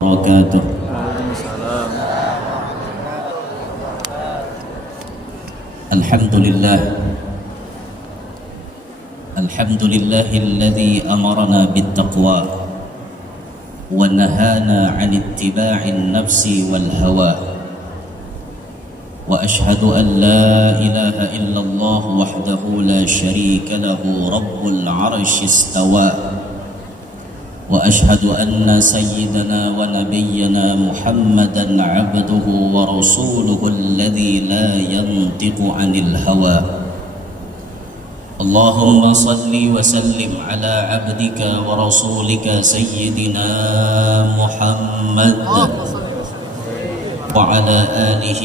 وبركاته. الحمد لله الذي أمرنا بالتقوى ونهانا عن اتباع النفس والهوى، وأشهد أن لا إله إلا الله وحده لا شريك له رب العرش استوى، وأشهد أن سيدنا ونبينا محمدا عبده ورسوله الذي لا ينطق عن الهوى. اللهم صل وسلم على عبدك ورسولك سيدنا محمد وعلى آله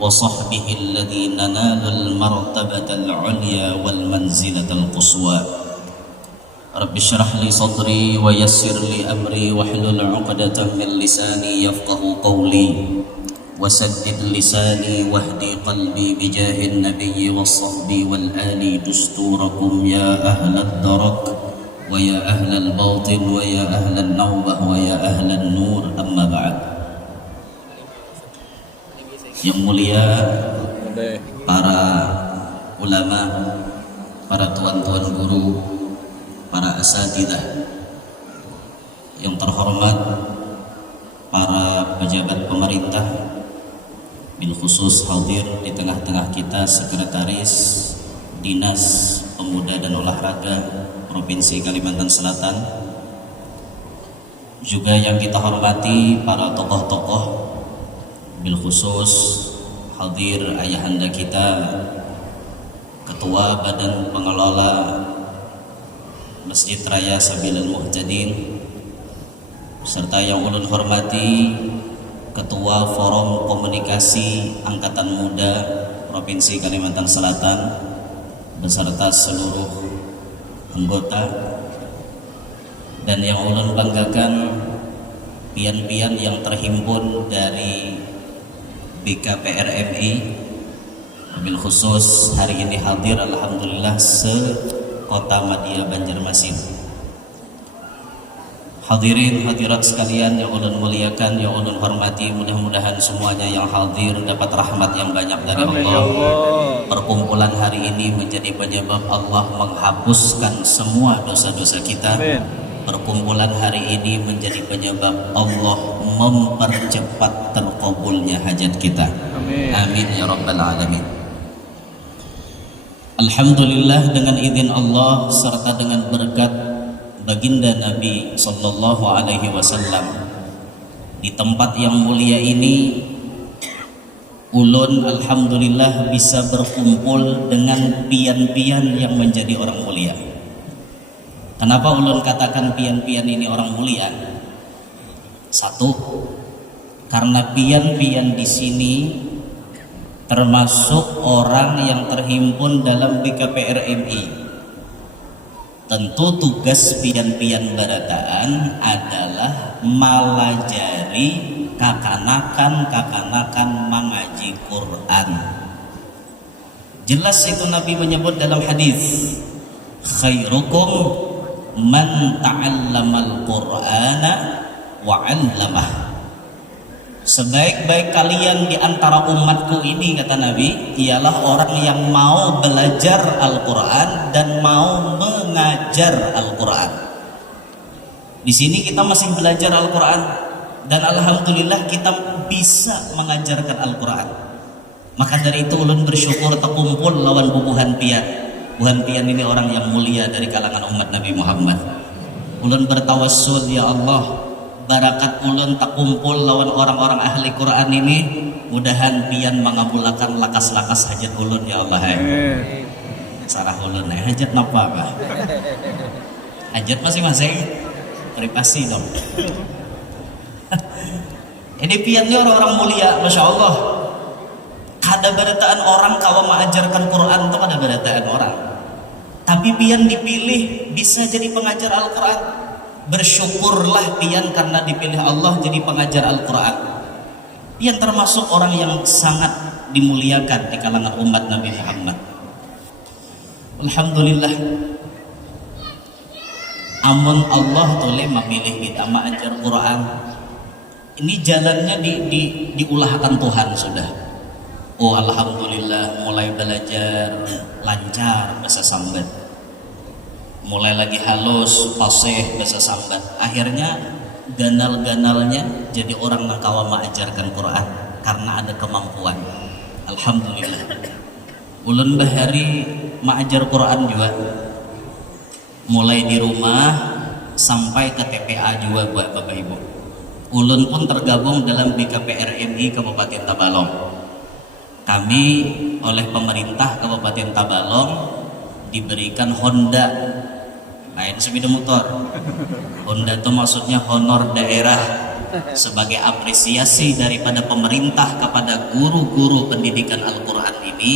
وصحبه الذين نالوا المرتبة العليا والمنزلة القصوى. رب اشرح لي صدري ويسر لي أمري واحلل عقدة من لساني يفقه قولي وسدد لساني واهدي قلبي بجاه النبي والصحب والآل دستوركم يا أهل الدرك ويا أهل الباطن ويا أهل النوبة ويا أهل النور. أما بعد. Yang mulia para ulama, para tuan-tuan guru, para asatidzah, yang terhormat para pejabat pemerintah, bil khusus hadir di tengah-tengah kita Sekretaris Dinas Pemuda dan Olahraga Provinsi Kalimantan Selatan, juga yang kita hormati para tokoh-tokoh, bil khusus hadir ayahanda kita Ketua Badan Pengelola Masjid Raya Sabilul Muhtadin, serta yang ulun hormati Ketua Forum Komunikasi Angkatan Muda Provinsi Kalimantan Selatan beserta seluruh anggota, dan yang ulun banggakan pian-pian yang terhimpun dari BKPRMI, bil khusus hari ini hadir alhamdulillah Kota Madia Banjarmasin. Hadirin hadirat sekalian yang ulun muliakan, yang ulun hormati, mudah-mudahan semuanya yang hadir dapat rahmat yang banyak dari Allah. Perkumpulan hari ini menjadi penyebab Allah menghapuskan semua dosa-dosa kita. Perkumpulan hari ini menjadi penyebab Allah mempercepat terkabulnya hajat kita. Amin ya rabbal alamin. Alhamdulillah, dengan izin Allah serta dengan berkat baginda Nabi sallallahu alaihi wasallam, di tempat yang mulia ini ulun alhamdulillah bisa berkumpul dengan pian-pian yang menjadi orang mulia. Kenapa ulun katakan pian-pian ini orang mulia? Satu, karena pian-pian di sini termasuk orang yang terhimpun dalam BKPRMI. Tentu tugas pian-pian barataan adalah malajari kakanakan mengaji Quran. Jelas itu Nabi menyebut dalam hadis, khairukum man ta'allamal Qur'ana wa 'allamah. Sebaik-baik kalian di antara umatku ini, kata Nabi, ialah orang yang mau belajar Al-Quran dan mau mengajar Al-Quran. Di sini kita masih belajar Al-Quran dan alhamdulillah kita bisa mengajarkan Al-Quran. Maka dari itu ulun bersyukur terkumpul lawan bubuhan pian. Buhan pian ini orang yang mulia dari kalangan umat Nabi Muhammad. Ulun bertawassul, ya Allah, barakat ulun tak kumpul lawan orang-orang ahli Quran ini, mudahan pian mengabulkan lakas-lakas hajat ulun ya Allah. Sarah ulun hajat napa kah? Hajat masing-masing privasi dong. Ini pian ini orang-orang mulia, masya Allah. Kada barataan orang kawa mengajarkan Quran itu kada barataan orang. Tapi pian dipilih bisa jadi pengajar Al-Quran. Bersyukurlah pian karena dipilih Allah jadi pengajar Al-Quran. Pian termasuk orang yang sangat dimuliakan di kalangan umat Nabi Muhammad. Alhamdulillah, amun Allah tole memilih kita mengajar Quran, Ini jalannya diulahkan Tuhan sudah. Oh alhamdulillah, mulai belajar lancar bahasa Sambat, mulai lagi halus fasih bahasa Sambat. Akhirnya ganal-ganalnya jadi orang yang kawa mengajarkan Quran karena ada kemampuan. Alhamdulillah. Ulun bahari mengajar Quran juga, mulai di rumah sampai ke TPA juga buat Bapak Ibu. Ulun pun tergabung dalam BKPRMI Kabupaten Tabalong. Kami oleh pemerintah Kabupaten Tabalong diberikan Honda, lain sepeda motor. Honda itu maksudnya honor daerah, sebagai apresiasi daripada pemerintah kepada guru-guru pendidikan Al-Quran ini.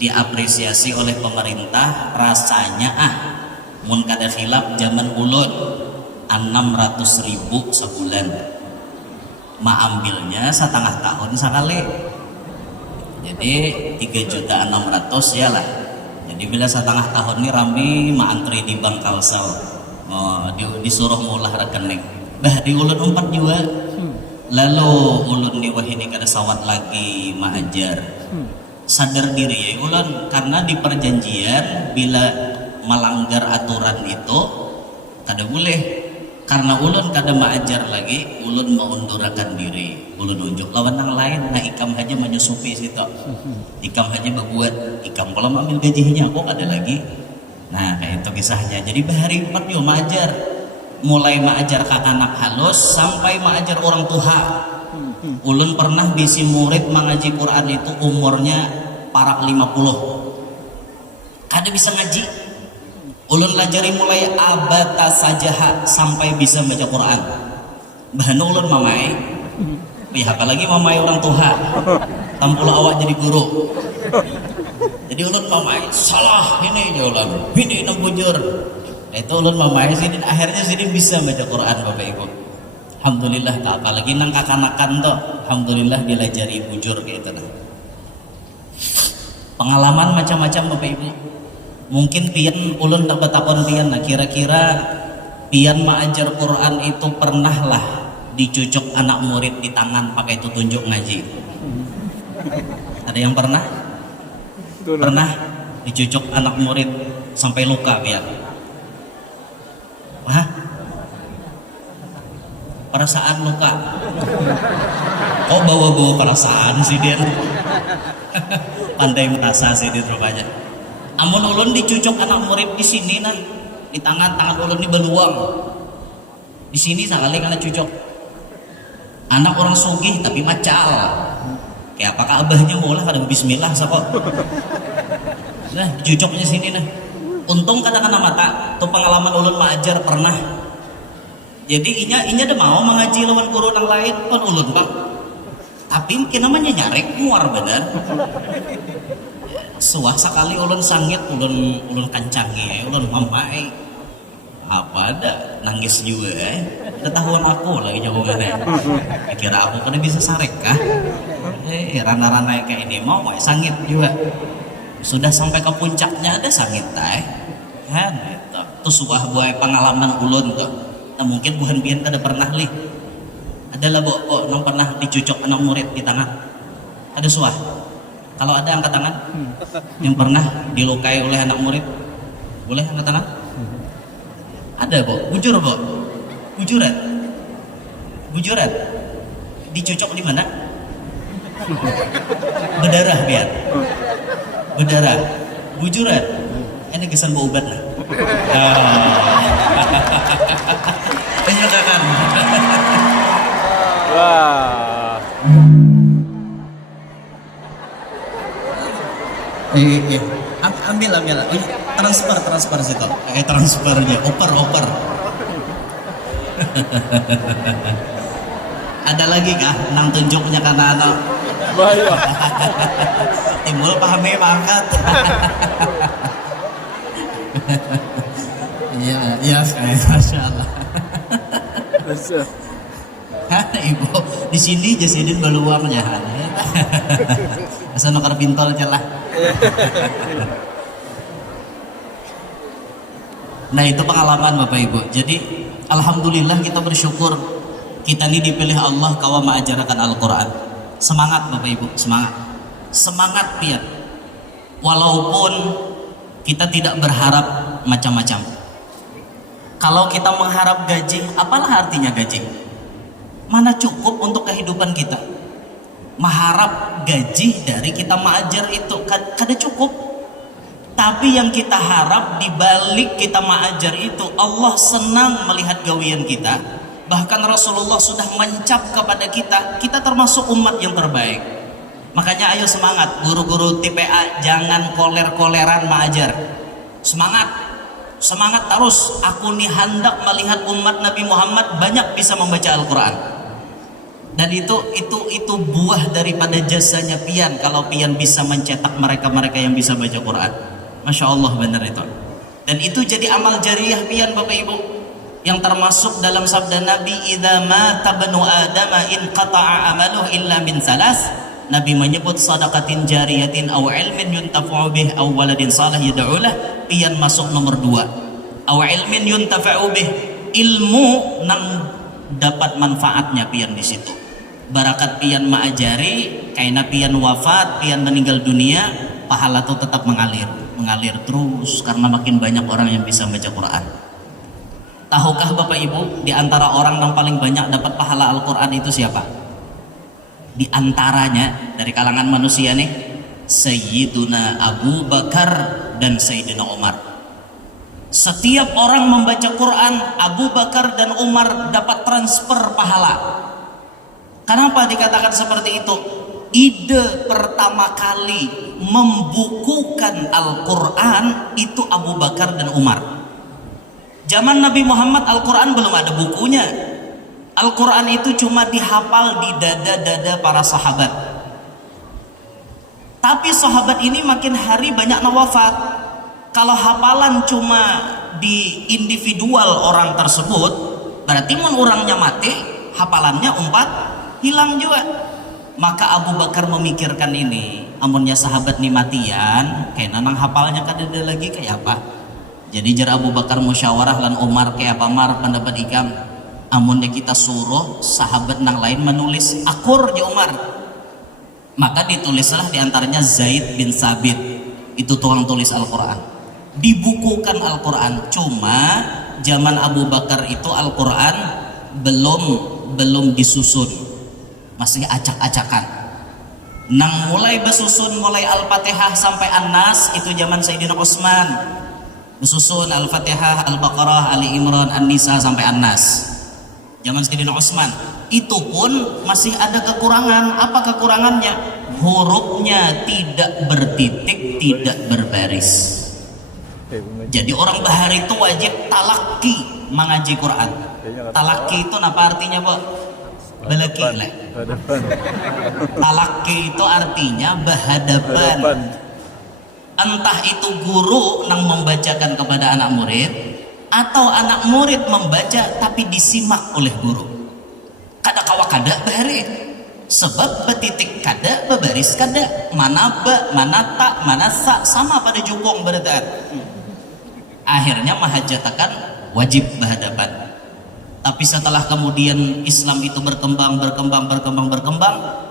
Diapresiasi oleh pemerintah, rasanya mun kada khilaf zaman ulun 600.000 sebulan, ambilnya setengah tahun sekali, jadi 3.600.000 ya lah. Jadi bila setengah tahun ini rami antri di bank Kalsel, disuruh mulah rekening di ulun 4 juga. Lalu ulun wah ini kada sawat lagi maajar, sadar diri ya ulun, karena di perjanjian bila melanggar aturan itu kada boleh. Karena ulun kada maajar lagi, ulun mengundurkan diri. Ulun unjuk lawan yang lain, nah ikam aja menyusupi situ. Ikam aja berbuat, ikam kalau ambil gajinya kok ada lagi. Nah kayak itu kisahnya. Jadi bahari 4 yo maajar, mulai maajar kakak anak halus sampai maajar orang tua. Ulun pernah bisi murid mengaji Quran itu umurnya parak 50, kada bisa ngaji. Ulun lajari mulai abata sajaha sampai bisa baca Quran. Bahan ulun mamai, apalagi mamai orang tua, tampula awak jadi guru. Jadi ulun mamai salah ini jalan, ini bujur. Itu ulun mamai sini, akhirnya sini bisa baca Quran Bapak Ibu. Alhamdulillah, tak apalagi nang kakanakan tuh, alhamdulillah dilajari bujur gitu nah. Pengalaman macam-macam Bapak Ibu. Mungkin pian ulun tak betakon pian, nah kira-kira pian maajar Quran itu pernah lah dicucuk anak murid di tangan pakai itu tunjuk ngaji. Ada yang pernah? Pernah dicucuk anak murid sampai luka pian? Hah? Perasaan luka? Kok bawa-bawa perasaan sih dia? Pandai merasa sih dia rupanya. Amun ulun dicucuk anak murid di sini nah, di tangan ulun ini beluang. Di sini sekali kena cucuk. Anak orang sugih tapi macal. Kayak apakah abahnya mulai kada bismillah sakok. Nah, cucuknya sini nah. Untung kada kena mata. Tuh pengalaman ulun maajar pernah. Jadi inya ada mau mengaji lawan guru yang lain pun ulun bang. Tapi mungkin namanya nyarek muar bener. Suah sekali ulun sangit, ulun kancangi, ulun mamai. Apa ada nangis juga ketahuan aku lagi jawabannya. Kira aku kena bisa sarek kah? Rana-rana kayak ini mau sangit juga. Sudah sampai ke puncaknya ada sangit kan itu. Tuh suah buat pengalaman ulun tuh. Nah, mungkin bukan bian kada pernah li. Adalah kok nang pernah dicucuk anak murid di tangan. Ada suah. Kalau ada angkat tangan. Yang pernah dilukai oleh anak murid. Boleh angkat tangan? Ada kok. Bujur kok. Bujuran. Bujuran. Dicucuk di mana? Berdarah biar. Berdarah. Bujuran. Ini kesan bau obat lah. Penyukakan. Wah. Ambil transfer situ. Transfernya oper. Ada lagi kah nang tunjuknya karena anak Bahaya. timbul pahamnya mangkat. Iya masya Allah. Ibu di sini jasidin baluangnya. Asal nukar pintol celah. Nah itu pengalaman Bapak Ibu. Jadi alhamdulillah kita bersyukur kita ini dipilih Allah kawa mengajarkan Al-Quran. Semangat Bapak Ibu, semangat. Semangat pian. Walaupun kita tidak berharap macam-macam. Kalau kita mengharap gaji, apalah artinya gaji? Mana cukup untuk kehidupan kita? Mengharap gaji dari kita mengajar itu kada cukup. Tapi yang kita harap di balik kita mengajar itu, Allah senang melihat gawian kita. Bahkan Rasulullah sudah mencap kepada kita termasuk umat yang terbaik. Makanya ayo semangat guru-guru TPA, jangan koler-koleran mengajar. Semangat, semangat terus. Aku nih hendak melihat umat Nabi Muhammad banyak bisa membaca Al-Quran. Dan itu buah daripada jasanya pian. Kalau pian bisa mencetak mereka-mereka yang bisa baca Quran, Masya Allah benar itu. Dan itu jadi amal jariyah pian Bapak Ibu, yang termasuk dalam sabda Nabi, idza mata banu adama in qata'a amaluhu illa min salas. Nabi menyebut sadaqatin jariyatin aw ilmin yuntafa'u bih aw waladin salih yad'ulah. Pian masuk nomor 2. Aw ilmin yuntafa'u bih, ilmu nang dapat manfaatnya pian di situ. Barakat pian mengajari, kaina pian wafat, pian meninggal dunia, pahala itu tetap mengalir terus karena makin banyak orang yang bisa baca Quran. Tahukah Bapak Ibu, di antara orang yang paling banyak dapat pahala Al-Quran itu siapa? Di antaranya dari kalangan manusia nih, Sayyiduna Abu Bakar dan Sayyidina Umar. Setiap orang membaca Quran, Abu Bakar dan Umar dapat transfer pahala. Kenapa dikatakan seperti itu? Ide pertama kali membukukan Al-Quran itu Abu Bakar dan Umar. Zaman Nabi Muhammad Al-Quran belum ada bukunya. Al-Quran itu cuma dihafal di dada-dada para sahabat. Tapi sahabat ini makin hari banyak wafat. Kalau hafalan cuma di individual orang tersebut, berarti mun orangnya mati, hafalannya hilang juga. Maka Abu Bakar memikirkan ini, amunnya sahabat nih matian, kayak nanang hafalnya kadada lagi kayak apa. Jadi jar Abu Bakar musyawarah lan Umar kayak apa mar pendapat ikam, amunnya kita suruh sahabat nang lain menulis akur di Umar. Maka ditulislah diantaranya Zaid bin Sabit, itu tukang tulis Al-Quran. Dibukukan Al-Quran, cuma zaman Abu Bakar itu Al-Quran belum disusun, masih acak-acakan. Nang mulai bersusun, mulai Al-Fatihah sampai An-Nas itu zaman Sayyidina Utsman. Bersusun Al-Fatihah, Al-Baqarah, Ali Imran, An-Nisa sampai An-Nas. Zaman Sayyidina Utsman. Itu pun masih ada kekurangan. Apa kekurangannya? Hurufnya tidak bertitik, tidak berbaris. Jadi orang bahar itu wajib talaki mengaji Quran. Talaki itu apa artinya, Pak? Balaki lah. Talaki itu artinya berhadapan. Entah itu guru yang membacakan kepada anak murid, atau anak murid membaca tapi disimak oleh guru. Kada kawa kada bahari. Sebab betitik kada, bebaris kada, mana ba, mana tak, mana sa, sama pada jukung berataan. Akhirnya mahajatakan wajib berhadapan. Tapi setelah kemudian Islam itu berkembang,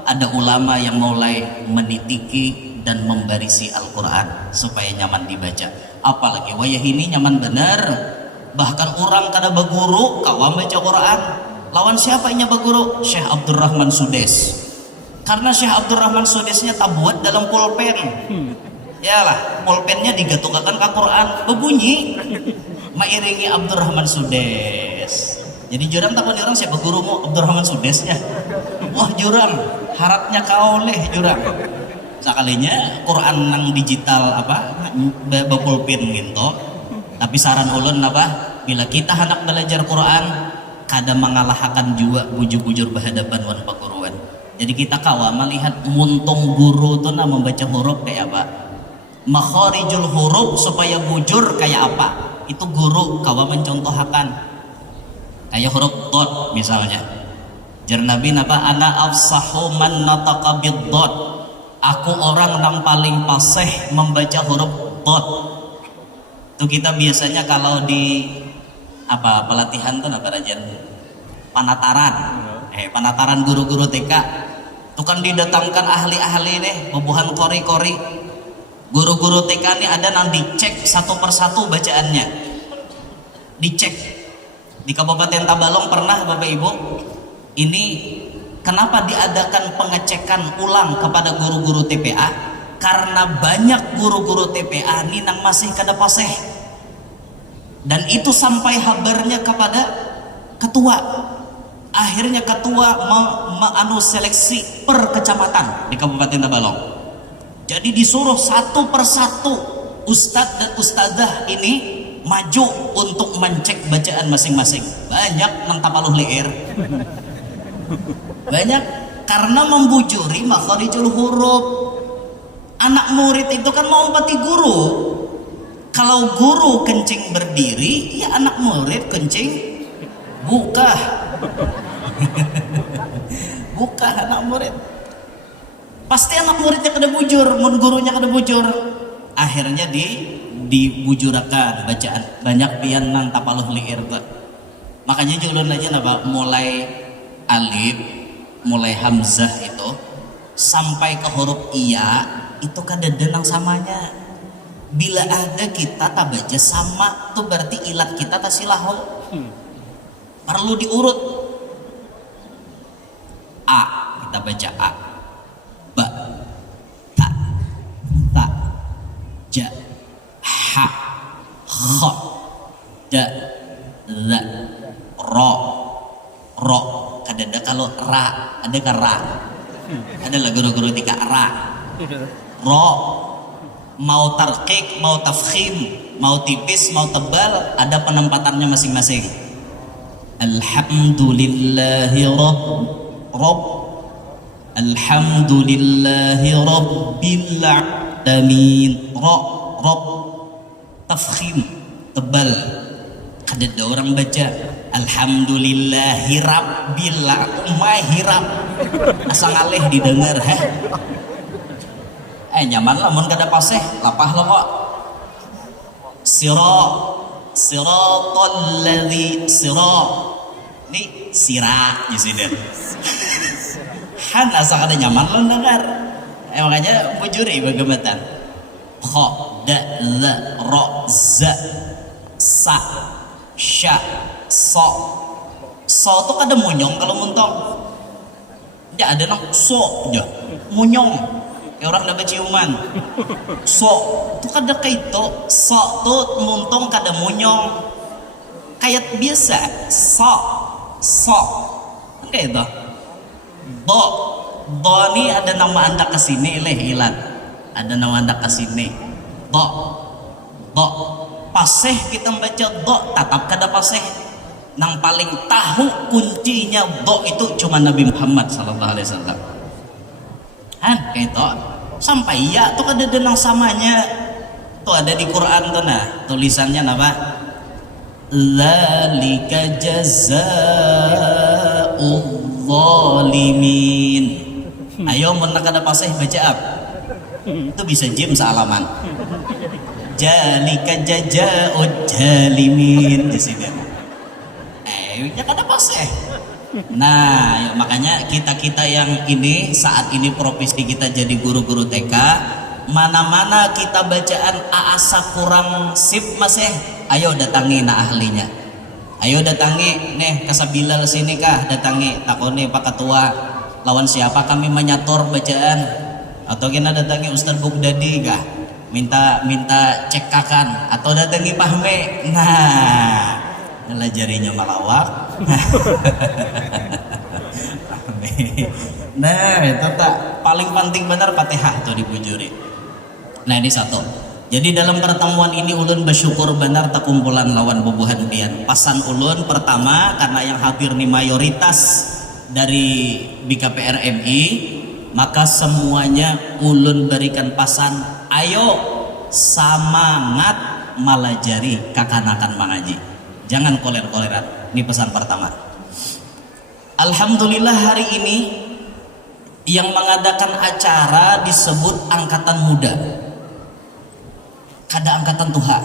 ada ulama yang mulai menitiki dan membarisi Al-Quran supaya nyaman dibaca. Apalagi wayah ini nyaman benar. Bahkan orang kada berguru kawan baca Quran. Lawan siapa yang berguru? Syekh Abdurrahman Sudes. Karena Syekh Abdurrahman Sudesnya tak buat dalam pulpen. Yalah, pulpennya digatukakan ke Quran, berbunyi mairingi Abdurrahman Sudes. Jadi jurang tak orang siapa gurumu Abdurrahman Sudesnya. Wah jurang, harapnya kau oleh jurang. Sekalinya Quran nang digital apa bepulpen gitu. Tapi saran ulun apa? Bila kita hendak belajar Quran, kada mengalahkan juga bujur-bujur berhadapan wan paguruan. Jadi kita kawa melihat muntung guru tuh nama membaca huruf kayak apa, makharijul huruf supaya bujur kayak apa, itu guru kawa mencontohkan. Kayak huruf dot misalnya. Jar Nabi napa ana afsahu man nataqa bid-dot. Aku orang yang paling fasih membaca huruf dot. Itu kita biasanya kalau di apa pelatihan tuh apa aja panataran. Panataran guru-guru TK. Itu kan didatangkan ahli-ahli nih, bubuhan kori-kori. Guru-guru TK ini ada yang dicek satu persatu bacaannya. Dicek. Di Kabupaten Tabalong pernah Bapak Ibu, ini kenapa diadakan pengecekan ulang kepada guru-guru TPA? Karena banyak guru-guru TPA ini yang masih kada fasih. Dan itu sampai habarnya kepada ketua. Akhirnya ketua seleksi per kecamatan di Kabupaten Tabalong. Jadi disuruh satu persatu ustadz dan ustadzah ini maju untuk mencek bacaan masing-masing. Banyak mentapaluh liir. Banyak karena membujuri makharijul huruf. Anak murid itu kan mau umpati guru. Kalau guru kencing berdiri, ya anak murid kencing buka. Buka anak murid. Pasti anak muridnya kada bujur, mun gurunya kada bujur. Akhirnya dibujurakan bacaan. Banyak pian nang tapaluh liir tuh. Makanya julun aja napa mulai alif, mulai hamzah itu sampai ke huruf iya itu kada denang samanya. Bila ada kita tak baca sama tuh berarti ilat kita tak silahu. Perlu diurut. A kita baca A, ba, ta, ja, ha, kha, da, za, ro. Kadang kalau ra, ada kan ra. Ada lah guru-guru tika ra. Ro, mau tarqiq, mau tafkhim, mau tipis, mau tebal, ada penempatannya masing-masing. Alhamdulillahi Alhamdulillahi Rabbil Alamin. Rob tafkhim tebal. Ada orang baca Alhamdulillahi Rabbil Alamin. Asal ngalih didengar nyaman lah mun kada paseh lapah lo kok. Siratal ladzi ini sira jadi han asal kada nyaman lo dengar. Makanya bujuri bagaimana kha da za ra za sa sya so tuh kada munyong kalau muntong. Ya ada nang so aja munyong. Kayak orang dapat ciuman. So tuh kada kaito. So tuh muntong kada munyong. Kayak biasa. So kayak itu. Do ni ada nama anda kesini ilat. Ada nama anda kesini. Do paseh kita baca do tatap kada paseh. Nang paling tahu kuncinya do itu cuma Nabi Muhammad sallallahu alaihi wasallam. Kayak itu sampai ya tuh ada denang samanya tuh ada di Quran tuh nah tulisannya apa? Dzalika jazaa'ul zalimin. Ayo mun kada pasih baca apa? Itu bisa jim sealaman. Dzalika jazaa'ul zalimin di sini. Ya kada pasih. Nah, ya makanya kita yang ini saat ini profesi kita jadi guru-guru TK, mana-mana kita bacaan asa kurang sip masih, ayo datangi ahlinya. Ayo datangi nih Kasabilal sini kah, datangi takoni Pak Ketua, lawan siapa kami menyator bacaan, atau kita datangi Ustadz Bugdadi kah, minta cekakan, atau datangi Pahme. Nah, jarinya malawak. Nah itu tak paling penting benar Fatihah tuh dibujuri. Nah ini satu. Jadi dalam pertemuan ini ulun bersyukur benar tak kumpulan lawan bubuhan pian. Pasan ulun pertama karena yang hadir nih mayoritas dari BKPR MI, maka semuanya ulun berikan pasan ayo semangat malajari kakanakan mengaji. Jangan koler-koleran. Ini pesan pertama. Alhamdulillah hari ini yang mengadakan acara disebut angkatan muda. Kada angkatan Tuhan.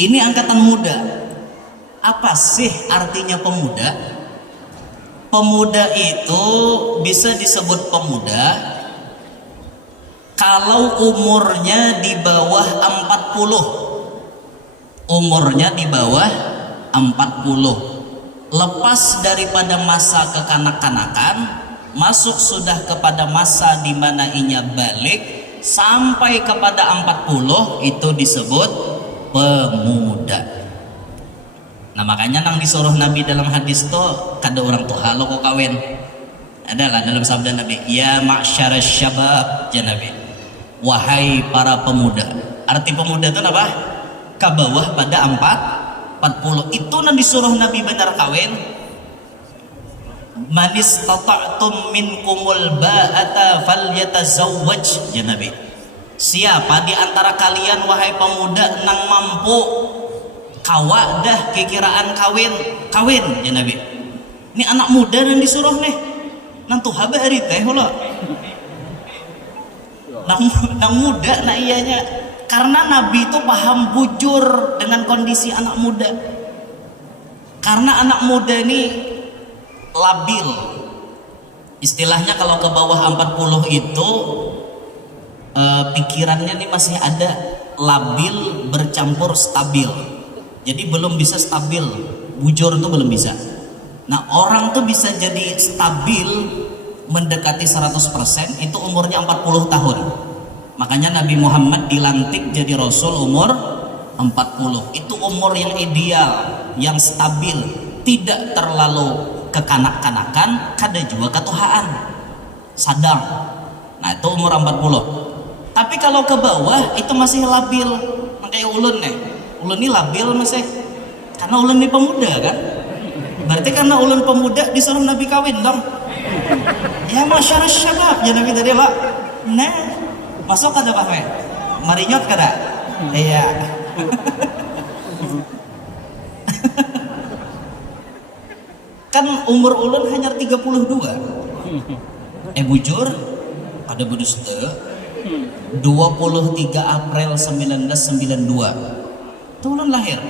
Ini angkatan muda. Apa sih artinya pemuda? Pemuda itu bisa disebut pemuda kalau umurnya di bawah 40. Umurnya di bawah 40. Lepas daripada masa kekanak-kanakan, masuk sudah kepada masa di mana ia balik sampai kepada 40, itu disebut pemuda. Nah makanya nang disuruh Nabi dalam hadis tuh kada orang tuh halo kok kawin. Adalah dalam sabda Nabi, ya ma'syarasy syabab, ya Nabi, wahai para pemuda. Arti pemuda itu apa? Ke bawah pada 40. Itu nang disuruh Nabi benar kawin. Man istata'tum minkumul ba'ata falyatazawwaj, ya Nabi. Siapa di antara kalian wahai pemuda nang mampu kawa dah kekiraan kawin ya Nabi. Ini anak muda yang disuruh nih nantu haba hari teh lo nang muda nah iyanya, karena Nabi itu paham bujur dengan kondisi anak muda. Karena anak muda ini labil, istilahnya kalau ke bawah 40 itu pikirannya nih masih ada labil bercampur stabil. Jadi belum bisa stabil, bujur tuh belum bisa. Nah orang tuh bisa jadi stabil mendekati 100% itu umurnya 40 tahun. Makanya Nabi Muhammad dilantik jadi Rasul umur 40. Itu umur yang ideal, yang stabil, tidak terlalu kekanak-kanakan, kada juga ketuhaan, sadang. Nah itu umur 40. Tapi kalau ke bawah itu masih labil, kayak ulun nih. Ulun ini labil masih, karena ulun ini pemuda kan. Berarti karena ulun pemuda disuruh Nabi kawin dong. Ya masyarakat syabab, ya Nabi tadi lah. Nah, masuk kada Pak Me? Marinyot kada? Iya. Kan umur ulun hanya 32. Bujur ada buduste 23 April 1992. Ulun lahir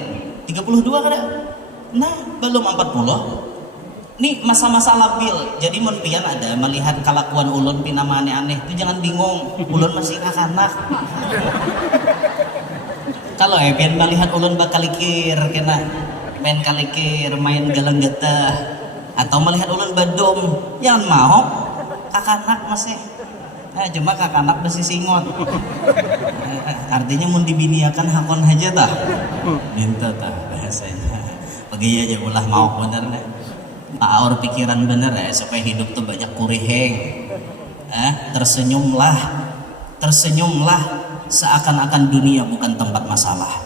32 kada. Nah belum 40. Nih masa-masa labil. Jadi mun pian ada melihat kelakuan ulun pinama aneh-aneh itu jangan bingung, ulun masih kakanak. Kalau pian melihat ulun bakal likir kena main kalikir, main galang getah, atau melihat ulun badum, jangan mau kakanak masih. Nah, cuma kakanak besi singot. Artinya mau dibiniakan hakon aja tah. Minta tah bahasanya. Pagi aja ulah mau bener deh. Aur pikiran bener ya supaya hidup tuh banyak kuriheng. Tersenyumlah. Tersenyumlah seakan-akan dunia bukan tempat masalah.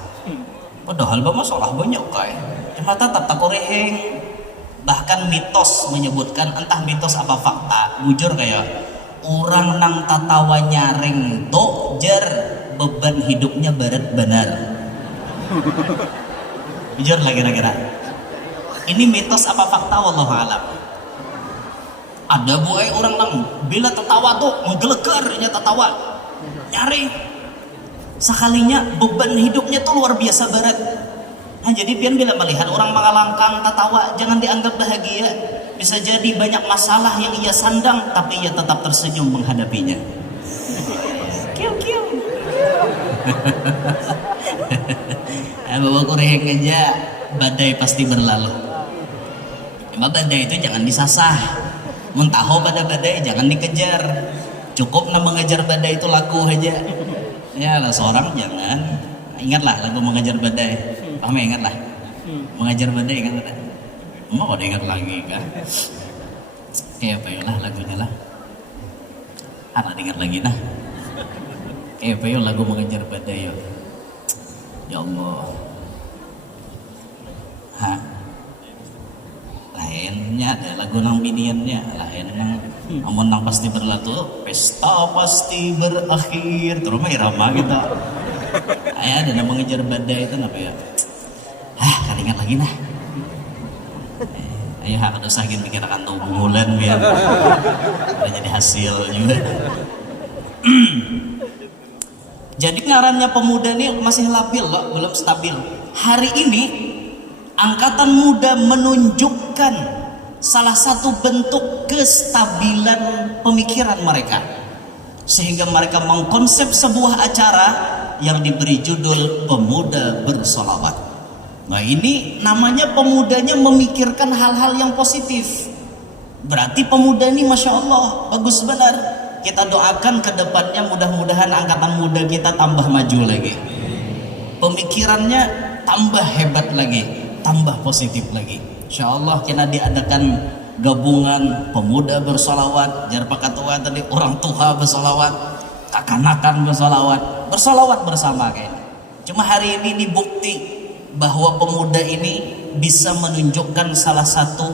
Padahal masalah banyak kayak. Cuma tetap tak kuriheng. Bahkan mitos menyebutkan, entah mitos apa fakta, bujur kayak orang nang tatawa nyaring to jar beban hidupnya berat benar. Jujur lah kira-kira. Ini mitos apa fakta wallahu alam. Ada buai orang nang bila tatawa tuh menggelegarnya tatawa nyaring. Sekalinya beban hidupnya tuh luar biasa berat. Nah jadi pian bila melihat orang mengalangkang tatawa jangan dianggap bahagia. Bisa jadi banyak masalah yang ia sandang, tapi ia tetap tersenyum menghadapinya. Kiu. Bawa kureheng aja, badai pasti berlalu. Cuma badai itu jangan disasah. Muntaho pada badai jangan dikejar. Cukup nah mengejar badai itu laku aja. Ya lah seorang jangan. Ingatlah lagu mengejar badai. Paham ingatlah. Mengejar badai ingatlah. Mau ada ingat lagi kan? Kayak apa ya lah lagunya lah. Anak ingat lagi nah. Kayak apa ya lagu mengejar badai ya. Ya Allah. Lainnya ada lagu nang biniannya, lain nang amun nang pasti berlalu, pesta pasti berakhir. Terus mah irama kita. Ada nang mengejar badai itu apa ya? Kan ingat lagi nah. Ayo hak ada sakin bikin akan tahu bulan biar ada jadi hasil juga. Jadi ngarannya pemuda ini masih labil loh, belum stabil. Hari ini angkatan muda menunjukkan salah satu bentuk kestabilan pemikiran mereka, sehingga mereka mengkonsep sebuah acara yang diberi judul Pemuda Bersolawat. Nah, ini namanya pemudanya memikirkan hal-hal yang positif. Berarti pemuda ini Masya Allah bagus benar. Kita doakan ke depannya, mudah-mudahan angkatan muda kita tambah maju lagi, pemikirannya tambah hebat lagi, tambah positif lagi. Insya Allah kita diadakan gabungan pemuda bersolawat, jar pakatua tadi orang tua bersolawat, kakanakan bersolawat bersama kayaknya. Cuma hari ini dibukti bahwa pemuda ini bisa menunjukkan salah satu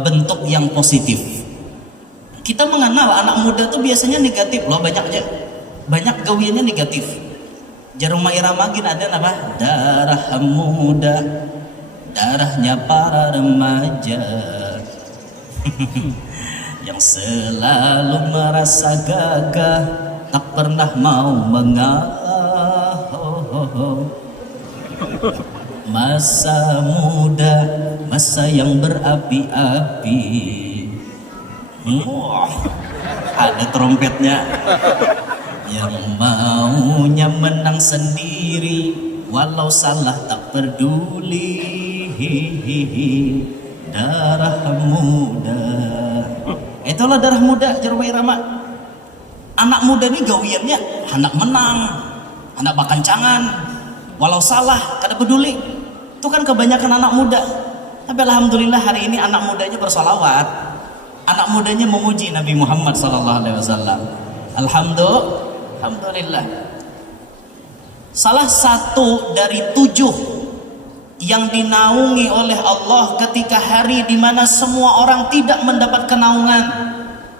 bentuk yang positif. Kita mengenal anak muda tuh biasanya negatif loh, banyak gawiannya negatif. Jarum irama gini ada apa? Darah muda, darahnya para remaja yang selalu merasa gagah, tak pernah mau mengalah. Masa muda, masa yang berapi-api. Ada trompetnya. Yang maunya menang sendiri, walau salah tak peduli. Darah muda. Itulah darah muda Jarwai Rama. Anak muda ini gawiannya anak menang, anak bakancangan, walau salah kada peduli. Itu kan kebanyakan anak muda. Tapi alhamdulillah hari ini anak mudanya bersolawat, anak mudanya memuji Nabi Muhammad SAW. Alhamdulillah. Salah satu dari 7 yang dinaungi oleh Allah ketika hari di mana semua orang tidak mendapat kenaungan.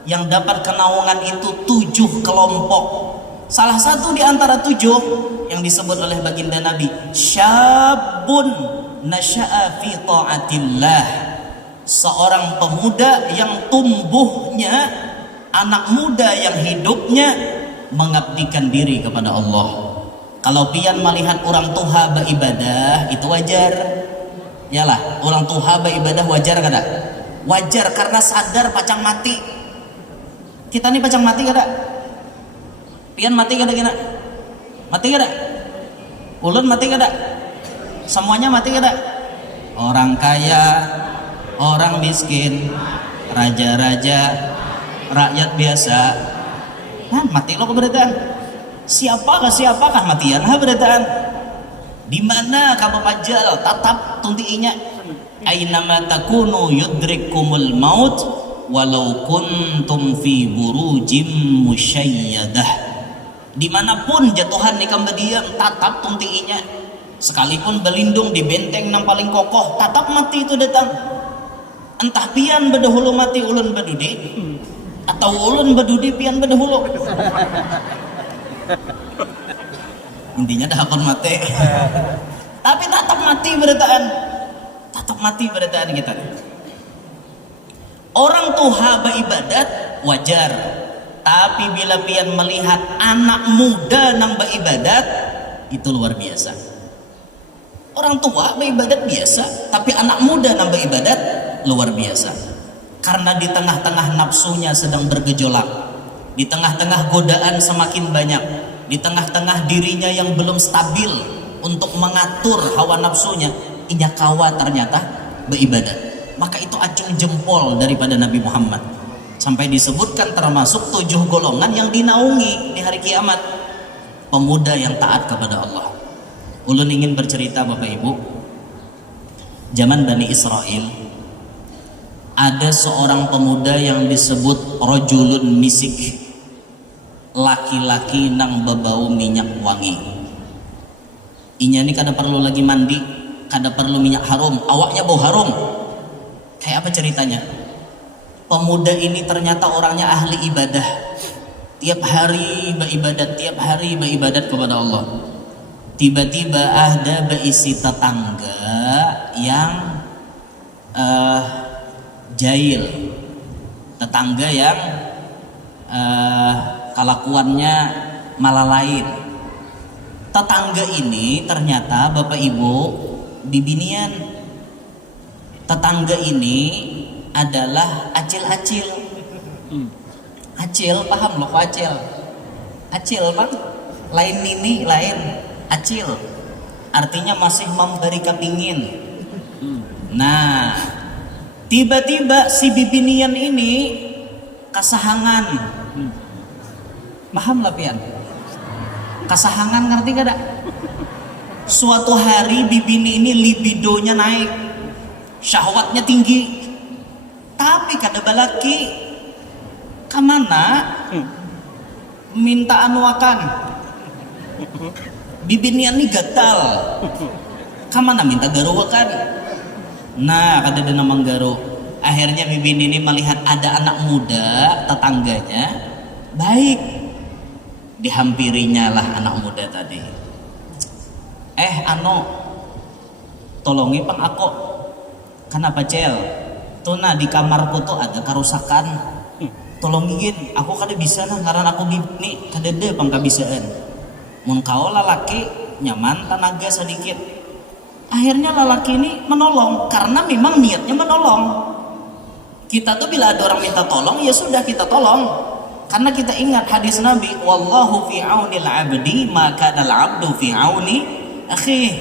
Yang dapat kenaungan itu 7 kelompok. Salah satu di antara 7 yang disebut oleh baginda Nabi, syabun nasya'a fi ta'atillah, seorang pemuda yang tumbuhnya, anak muda yang hidupnya mengabdikan diri kepada Allah. Kalau pian melihat orang tua beribadah itu wajar. Yalah, orang tua beribadah wajar kada? Wajar karena sadar pacang mati. Kita nih pacang mati kada? Pian mati kada kena? Mati kada? Ulun mati kada? Semuanya mati kada? Orang kaya, orang miskin, raja-raja, rakyat biasa. Nah, mati lo keberadaan. Siapakah matian ha beradaan? Di mana kamu pajal tatap tuntiinya? Ainama takunu yudrikumul maut walau kuntum fi burujim musyayyadah. Dimanapun jatuhan nikam berdiam tatap tuntiinya, sekalipun berlindung di benteng yang paling kokoh tatap mati itu datang. Entah pian berdahulu mati ulun berdudi, atau ulun berdudi pian berdahulu. Intinya dah akan mati. Tapi tatap mati berataan kita. Orang tuha beribadat wajar, tapi bila pian melihat anak muda nang beribadat itu luar biasa. Orang tua beribadat biasa, tapi anak muda nang beribadat luar biasa. Karena di tengah-tengah nafsunya sedang bergejolak, di tengah-tengah godaan semakin banyak, di tengah-tengah dirinya yang belum stabil untuk mengatur hawa nafsunya, inya kawa ternyata beribadat. Maka itu acung jempol daripada Nabi Muhammad. Sampai disebutkan termasuk 7 golongan yang dinaungi di hari kiamat, pemuda yang taat kepada Allah. Ulun ingin bercerita Bapak Ibu, zaman Bani Israel ada seorang pemuda yang disebut rajulun misik, laki-laki nang bebau minyak wangi. Inya ini kada perlu lagi mandi, kada perlu minyak harum, awaknya bau harum. Kayak apa ceritanya? Pemuda ini ternyata orangnya ahli ibadah, tiap hari beribadat kepada Allah. Tiba-tiba ada berisi tetangga yang jahil, tetangga yang kelakuannya malah lain. Tetangga ini ternyata Bapak Ibu bibinian, tetangga ini adalah acil-acil. Acil, paham loh acil? Acil bang, lain nini, lain acil. Artinya masih memberi kepingin. Nah, tiba-tiba si bibinian ini kasahangan. Paham lah pian? Kasahangan ngerti gak dak? Suatu hari bibini ini libidonya naik, syahwatnya tinggi, tapi kada balaki kamana mintaan wakan. Bibinian ini gatal, kamana minta garu wakan. Nah, kada ada namang garu. Akhirnya bibini ini melihat ada anak muda tetangganya baik, dihampirinya lah anak muda tadi. Tolongi pang aku. Kenapa cel? Tuh nah di kamarku tuh ada kerusakan. Tolongin, aku kada bisa nah karena aku bibini kada ada pang kabisaan. Mun kau lalaki nyaman tenaga sedikit. Akhirnya lalaki ini menolong karena memang niatnya menolong. Kita tuh bila ada orang minta tolong ya sudah kita tolong. Karena kita ingat hadis Nabi, wallahu fi aunil abdi maka al abdu fi auni akhi.